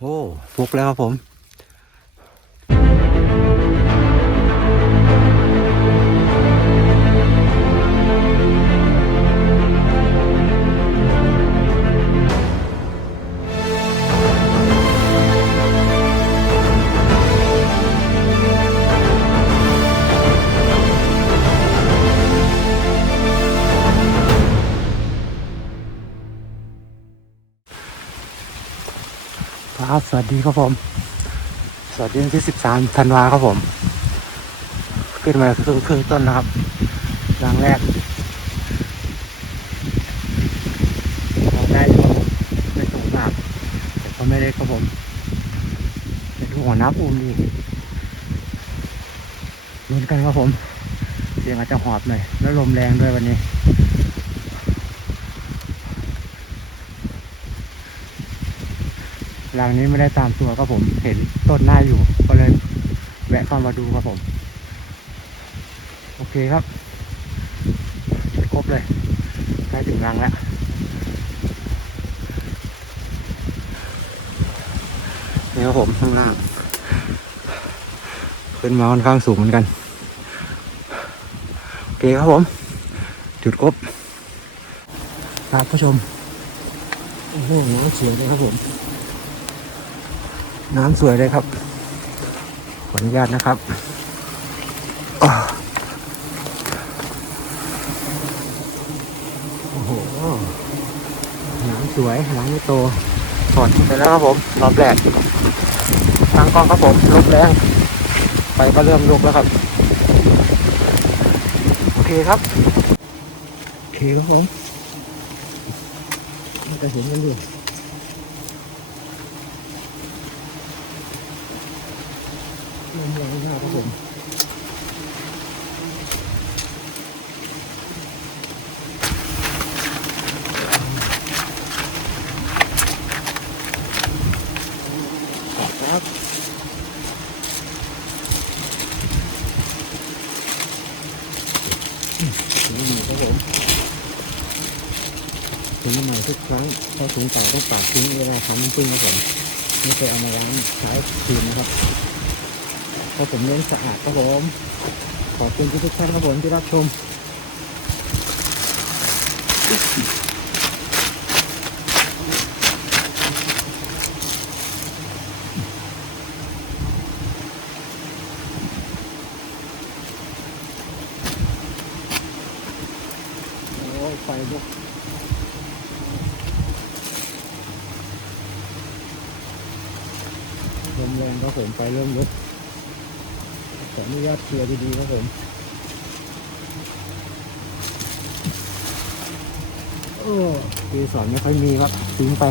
โอ้ฟุกแล้วครับผม ดีครับผม สวัสดีวันที่สิบสามธันวาครับผม ขึ้นมาคือครึ่งต้นนะครับรังแรกเราได้ครับผมไม่สูงมากแต่ก็ไม่ได้ครับผมเป็นหัวน้ำอูมดีลุ้นกันครับผม เสียงอาจจะหอบหน่อย แล้วลมแรงด้วยวันนี้ รังนี้ไม่ได้ตามตัวครับผม เห็นต้นหน้าอยู่ ก็เลยแวะเข้ามาดูครับผม โอเคครับครบเลยใกล้ถึงรังแล้วนี่ครับผมข้างล่างขึ้นมาค่อนข้างสูงเหมือนกัน โอเคครับผม จุดครบครับผู้ชม โอ้โหน้ำสวยเลยครับผม น้ำสวยเลยครับ ขออนุญาตนะครับโอ้โหน้ำสวยน้ำไม่โตถอดไปแล้วครับผมรอบแรกตั้งกล้องครับผมลมแรงไปก็เริ่มยกแล้วครับ โอเคครับ โอเคครับผมจะเห็นกันอยู่ ลมแรงมากครับผมครับนี่ครับผมถึงใหม่ทุก ครั้งพอถุงเก่าต้องปากทิ้งเวลาทำน้ำพึ่งครับผมไม่เคยเอามาล้างใช้คืนนะครับเพราะผมเน้นสะอาดครับผมขอบคุณทุกท่านครับผมที่รับชมโอ้ไฟลุกลมแรงครับ ผมไฟเริ่มลุกขออนุญาตเคลียร์ดีๆครับผมโอ้ดีสอนไม่ค่อยมีครับทิ้งไป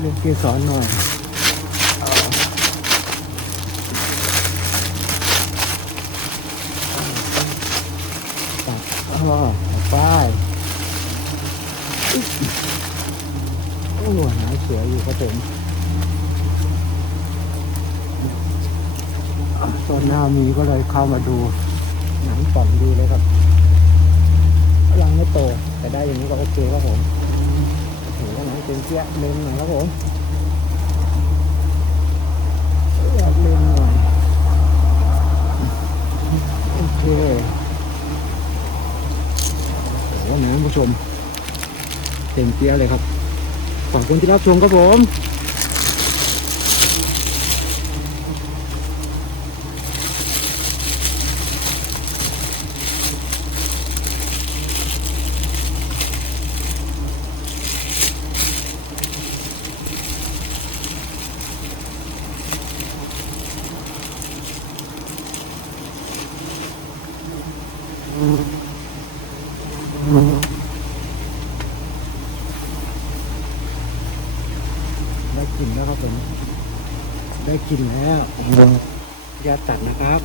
เล่นเกสรหน่อยตัดอ๋อไป โอ้หายสวย อยู่ครับผมตอนหน้ามีก็เลยเข้ามาดู หนังป่องดูเลยครับยังไม่โต แต่ได้อย่างนี้ก็โอเคครับผมโอ้โหหนังเป็นเจี๊ยเล็มหน่อยครับผมเล็มหน่อยโอเคโอ้โหนะผู้ชมเต็มเตี้ยเลยครับ ขอบคุณที่รับชมครับผม กินแล้วยาตัดนะครับ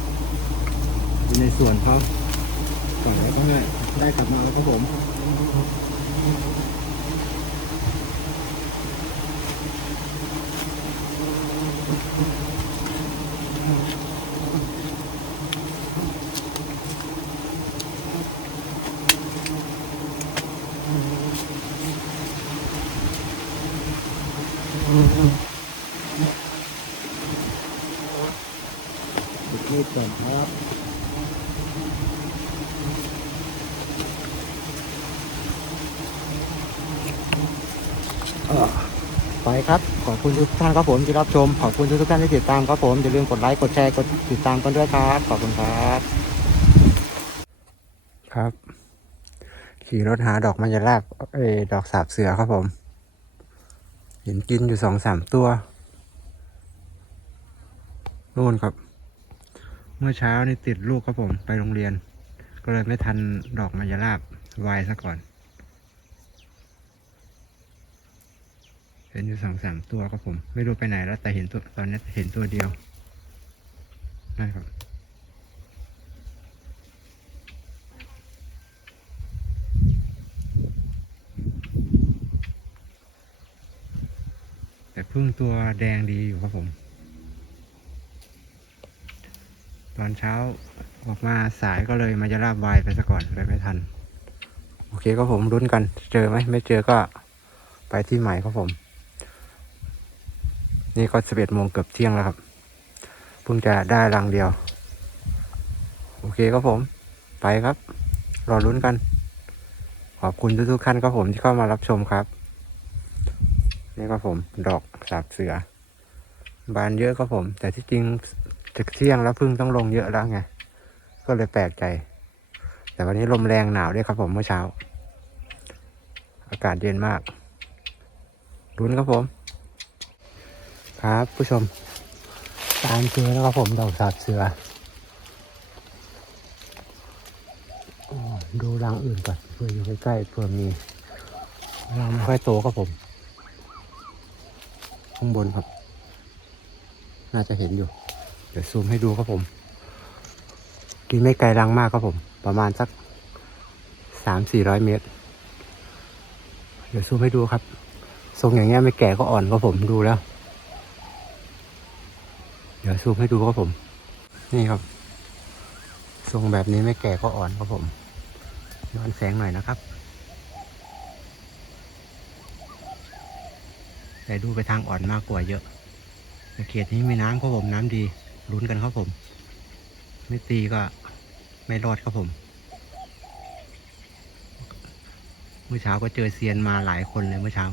อยู่ในส่วนเขาก่อนแล้วก็ให้ได้กลับมาแล้วครับผมอืม คุณทุกท่านครับผมที่รับชม ขอบคุณทุกท่านที่ติดตามครับผมอย่าลืมกดไลค์กดแชร์กดติดตามกันด้วยครับ ขอบคุณครับ ครับ ขี่รถหาดอกมันจะลากเออดอกสาบเสือครับผม เห็นกินอยู่สองสามตัวนู่นครับ เมื่อเช้านี่ติดลูกครับผมไปโรงเรียน ก็เลยไม่ทันดอกมันจะลาบวายซะก่อน เห็นอยู่สองสามตัวครับผม ไม่รู้ไปไหนแล้วแต่เห็นตัวตอนนี้เห็นตัวเดียวนั่นครับแต่พึ่งตัวแดงดีอยู่ครับผม ตอนเช้าออกมาสายก็เลยมาจะลาบวายไปซะก่อนเลยไม่ทัน โอเคครับผมรุ้นกัน เจอไหมไม่เจอก็ไปที่ใหม่ครับผม นี่ก็สิบเอ็ดโมงเกือบเที่ยงแล้วครับเพิ่งจะได้รังเดียว โอเคครับผม ไปครับ รอลุ้นกัน ขอบคุณทุกๆท่านครับผมที่เข้ามารับชมครับ นี่ครับผมดอกสาบเสือ บานเยอะครับผม แต่ที่จริงจะเที่ยงแล้วพึ่งต้องลงเยอะแล้วไง ก็เลยแปลกใจ แต่วันนี้ลมแรงหนาวด้วยครับผมเมื่อเช้า อากาศเย็นมากรุ้นครับผม ครับ ผู้ชม ตามเจอแล้วครับผมดอกสาบเสือดูรังอื่นก่อนเพื่ออยู่ใกล้ๆเพื่อมีรังไม่ค่อยโตครับผม ข้างบนครับ น่าจะเห็นอยู่ เดี๋ยวซูมให้ดูครับผม กินไม่ไกลรังมากครับผม ประมาณสักสามสี่ร้อยเมตร เดี๋ยวซูมให้ดูครับ ทรงอย่างเงี้ยไม่แก่ก็อ่อนครับผมดูแล้ว ดี๋ยวซูมให้ดูครับผม นี่ครับ ทรงแบบนี้ไม่แก่ก็อ่อนครับผมย้อนแสงหน่อยนะครับ แต่ดูไปทางอ่อนมากกว่าเยอะต่เขตนี้มีน้ำครับผมน้ำดีลุ้นกันครับผม ไม่ตีก็ไม่รอดครับผมเมื่อเช้าก็เจอเซียนมาหลายคนเลยเมื่อเช้า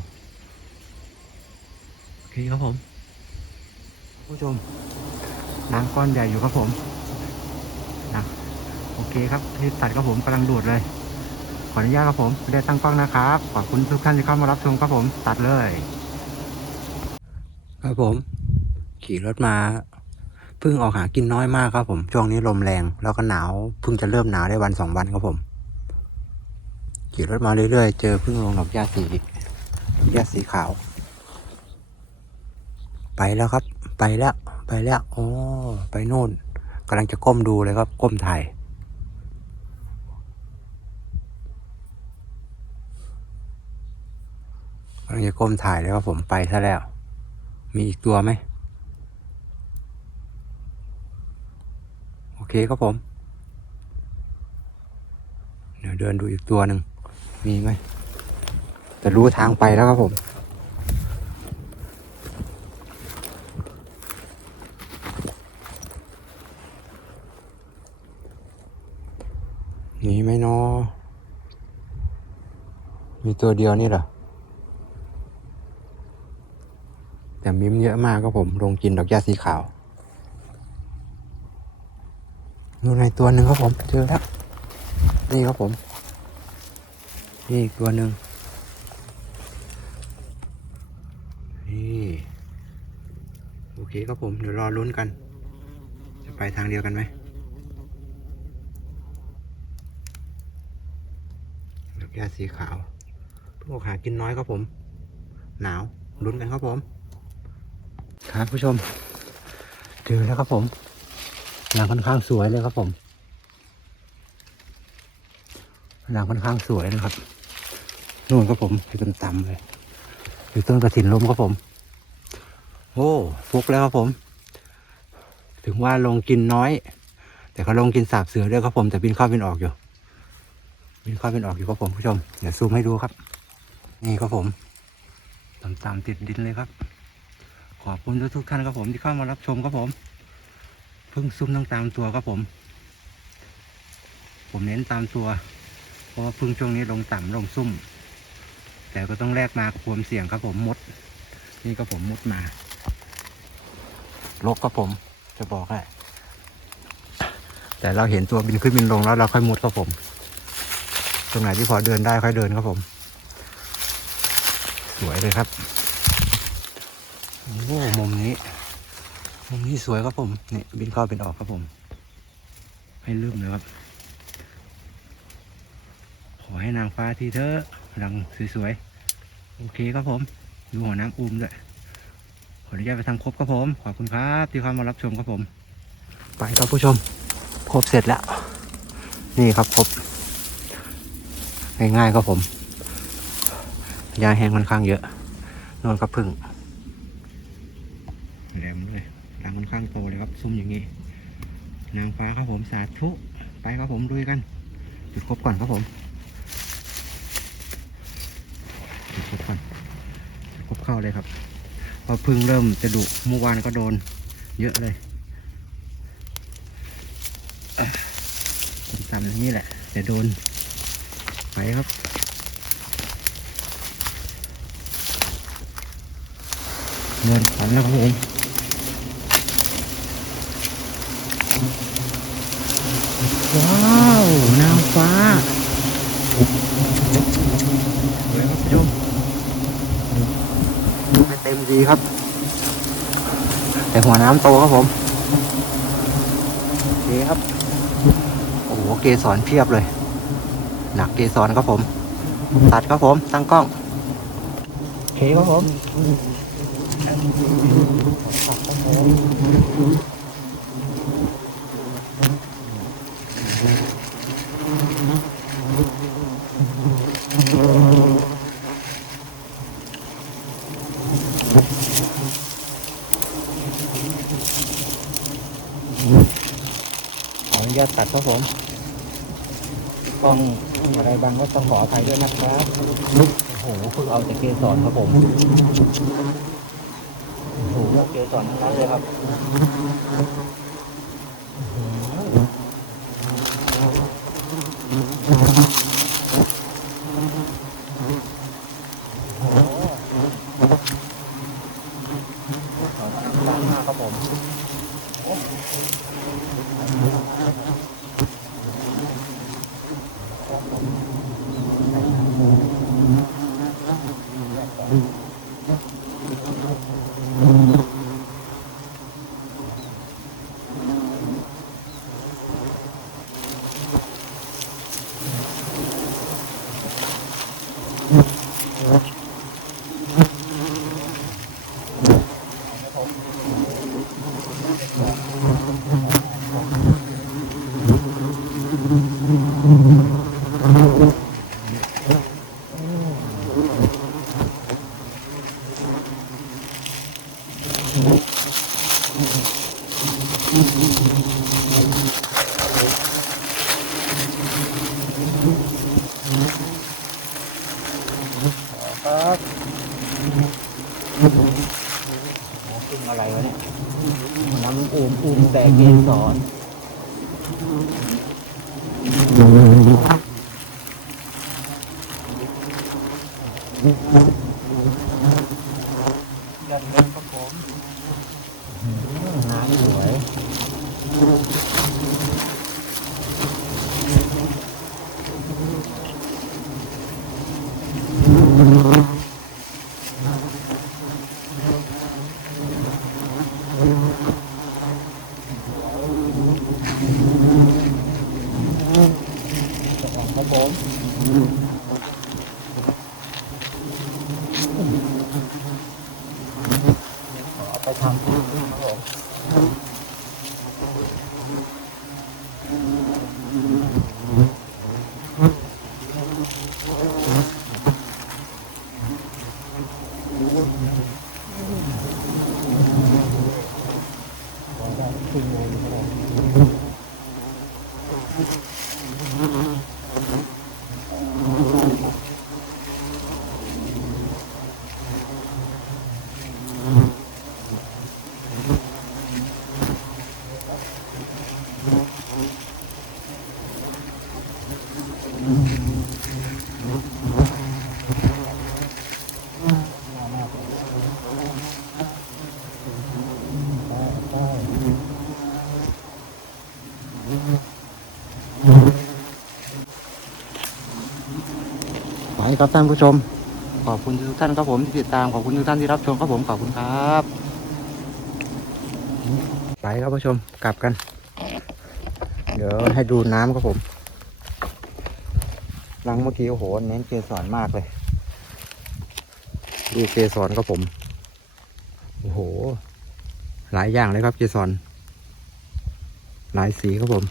โอเคครับผม ผู้ชมน้ำก้อนใหญ่อยู่ครับผมนะโอเคครับที่ตัดครับผมกำลังดูดเลย ขออนุญาตครับผมไม่ได้ตั้งกล้องนะครับขอบคุณทุกท่านที่เข้ามารับชมครับผมตัดเลย ครับผม ขี่รถมาเพิ่งออกหากินน้อยมากครับผมช่วงนี้ลมแรงแล้วก็หนาวเพิ่งจะเริ่มหนาวได้วันสองวันครับผมขี่รถมาเรื่อยๆเจอเพิ่งลงดอกหญ้าสีหญ้าสีขาว ไปแล้วครับ ไปแล้วไปแล้วโอ้ไปโน่นกำลังจะก้มดูเลยครับก้มถ่ายกำลังจะก้มถ่ายเลยครับผมไปซะแล้ว มีอีกตัวไหมโอเคครับผมเดี๋ยวเดินดูอีกตัวหนึ่งมีไหมแต่รู้ทางไปแล้วครับผมไหมเนาะ มีตัวเดียวนี่เหรอ แต่มิมเยอะมากครับผม ลงกินดอกหญ้าสีขาวดูในตัวหนึ่งครับผมเจอแล้ว นี่ครับผม นี่อีกตัวหนึ่งนี่โอเคครับผม เดี๋ยวรอลุ้นกัน จะไปทางเดียวกันไหมดอกหญ้าสีขาว พวกหากินน้อยครับผม หนาวลุ้นกันครับผมครับผู้ชมเจอแล้วครับผมหลังค่อนข้างสวยเลยครับผมหลังค่อนข้างสวยนะครับนู่นครับผมอยู่ต้นต่ำเลยอยู่ต้นกระถินลมครับผม โอ้ฟุกแล้วครับผม ถึงว่าลงกินน้อย แต่เขาลงกินสาบเสือด้วยครับผม แต่บินเข้าบินออกอยู่บินเข้าบินออกอยู่ครับผมผู้ชมเดี๋ยวซูมให้ดูครับ นี่ครับผมต่ำๆติดดินเลยครับ ขอบคุณทุกท่านครับผมที่เข้ามารับชมครับผมเพึ่งซุ่มต้องตามตัวครับผม ผมเน้นตามตัว เพราะว่าพึ่งช่วงนี้ลงต่ำลงซุ่ม แต่ก็ต้องแลกมาความเสี่ยงครับผมมด นี่ก็ผมมดมาลกครับผมจะบอกให้แต่เราเห็นตัวบินขึ้นบินลงแล้วเราค่อยมุดครับผม ตรงไหนที่พอเดินได้ค่อยเดินครับผม วยเลยครับโอ้โหมุมนี้มุมนี้สวยครับผมนี่บินเข้าบินออกครับผม ให้ลืมเลยครับขอให้นางฟ้าทีเถอะรังสวยๆโอเคครับผม ดูหัวน้ำอูมด้วยขออนุญาตไปทำครบครับผม ขอบคุณครับที่เข้ามารับชมครับผม ไปครับผู้ชม ครบเสร็จแล้ว นี่ครับครบ ง่ายๆครับผม ยาแห้งค่อนข้างเยอะนวลกับพึ่งแหลมเลยรังค่อนข้างโตเลยครับซุ่มอย่างนี้นางฟ้าครับผมสาธุไปครับผมดุยกันจุดครบก่อนครับผมจุดครบก่อนจุดครบเข้าเลยครับพอพึ่งเริ่มจะดุเมื่อวานก็โดน เยอะเลยต่ำๆอย่างนี้แหละแต่โดนไปครับ เงินขันแล้วครับผมว้าว นางฟ้าสวยครับผู้ชมไม่เต็มดีครับ แต่หัวน้ำโตครับผมเคครับ โอ้โห เกสรเพียบเลย หนักเกสรครับผม ตัดครับผม ตั้งกล้อง เคครับผม ขออนุญาตตัดครับผมกล้องอะไรบางก็ต้องขออภัยด้วยนะครับ โอ้โหเพิ่งเอาแต่เกสรครับผมโอ้โหเกสรทั้งนั้นเลยครับขอตั้งด้านหน้าครับผม ครับขึ้นอะไรวะเนี่ยน้ำอูมอุ่มแต่เกสร ขอให้ครับท่านผู้ชม ขอบคุณทุกท่านครับผมที่ติดตามขอบคุณทุกท่านที่รับชมครับผมขอบคุณครับไปครับผู้ชมกลับกัน เดี๋ยวให้ดูน้ำครับผมรังเมื่อกี้โอ้โหเน้นเกสรมากเลยดูเกสรครับผม โอ้โห หลายอย่างเลยครับเกสร หลายสีครับผม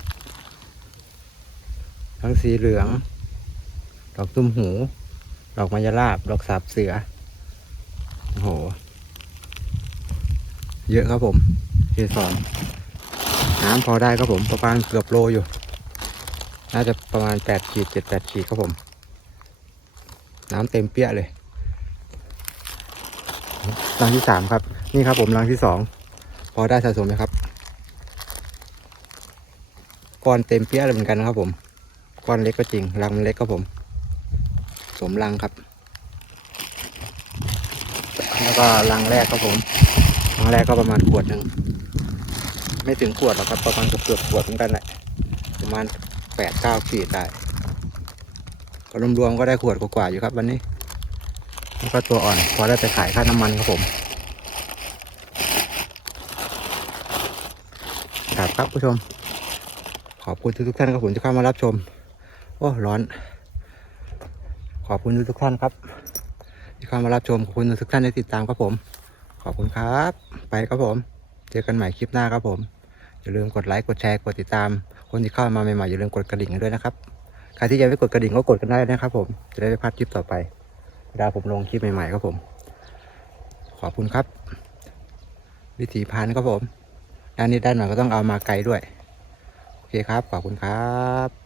ทั้งสีเหลือง ดอกตุ้มหู ดอกมายาลาบ ดอกสาบเสือ โอ้โห เยอะครับผมเกสรน้ำพอได้ครับผม ประมาณเกือบโลอยู่ น่าจะประมาณแปดขีดเจ็ดแปดขีดครับผม น้ำเต็มเปี้ยเลยรังที่สามครับ นี่ครับผมรังที่สอง พอได้สะสมไหมครับ ก้อนเต็มเปี้ยเลยเหมือนกันนะครับผม ก้อนเล็กก็จริง รังมันเล็กครับผม สมรังครับ แล้วก็รังแรกครับผม รังแรกก็ประมาณขวดหนึ่ง ไม่ถึงขวดหรอกครับ ประมาณเกือบขวดเหมือนกันแหละ ประมาณแปดเก้าขีดได้ ก็รวมๆก็ได้ขวดกว่าๆอยู่ครับ วันนี้ แล้วก็ตัวอ่อน พอได้ไปขายค่าน้ำมันครับผมครับครับผู้ชม อบคุณทุกๆท่านครับผมที่เข้ามารับชม โอ้ร้อน ขอบคุณทุกๆท่านครับที่เข้ามารับชมขอบคุณทุกท่านที่ติดตามครับผม ขอบคุณครับ ไปครับผม เจอกันใหม่คลิปหน้าครับผม อย่าลืมกดไลค์ กดแชร์ กดติดตาม คนที่เข้ามาใหม่ๆอย่าลืมกดกระดิ่งด้วยนะครับ ใครที่ยังไม่กดกระดิ่งก็กดกันได้นะครับผม จะได้ไม่พลาดคลิปต่อไป เวลาผมลงคลิปใหม่ๆครับผม ขอบคุณครับ วิถีพันธุ์ครับผม ด้านนี้ด้านหน่อยก็ต้องเอามาไกลด้วย เคครับ ขอบคุณครับ